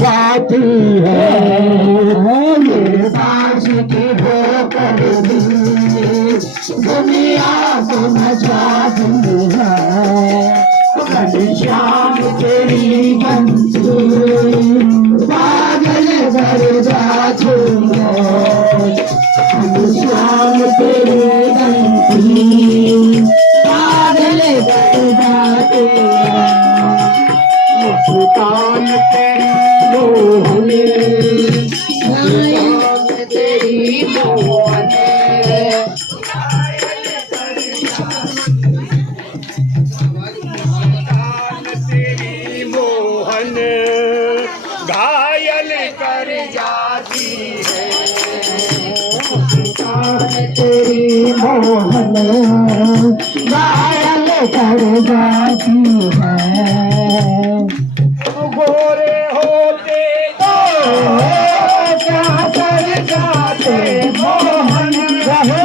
जाती है ये सांस की ठोकर दुनिया को मचाती है घनश्याम तेरी बंसी पागल कर जाती है घनश्याम तेरी बंसी पागल कर जाती है मुस्कान तेरी मोहन तेरी मोहन तेरी मोहन घायल कर जाती है तेरी मोहन घायल कर जाती है गोरे होते तो क्या कर जाते मोहन रहो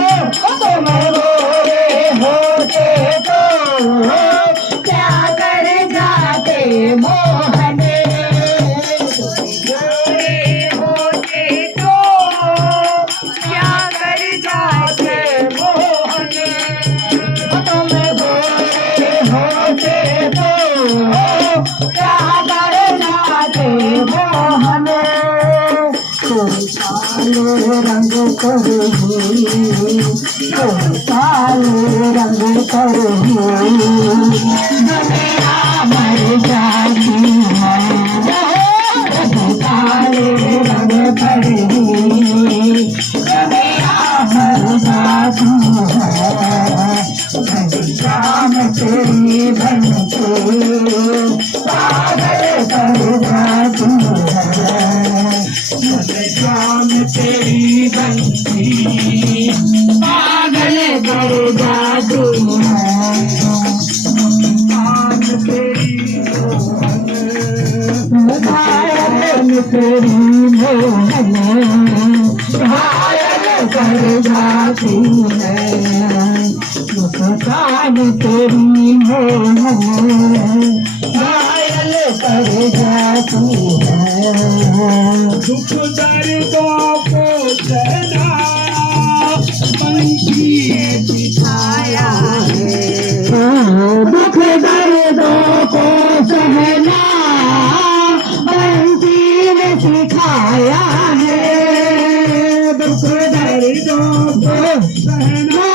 तुम गोरे होते तो क्या कर जाते मोहन गोरे होते तो क्या कर जाते मोहन तुम गोरे होते तो मोहन काले रंग करही काले रंग करही दुनिया मर जाती है काले रंग करही दुनिया मर जाती है घनश्याम तेरी बंसी पागल कर जाती है घनश्याम तेरी बंसी पागल कर जाती है तेरी मोहन तेरी मोहन घायल कर जाती है मुस्कान तेरी मोहन घायल कर जाती है दुख दर्दों को सहना बंसी सिखाया है दुख दर्दों को सहना बंसी ने सिखाया है दुख दर्दों को सहना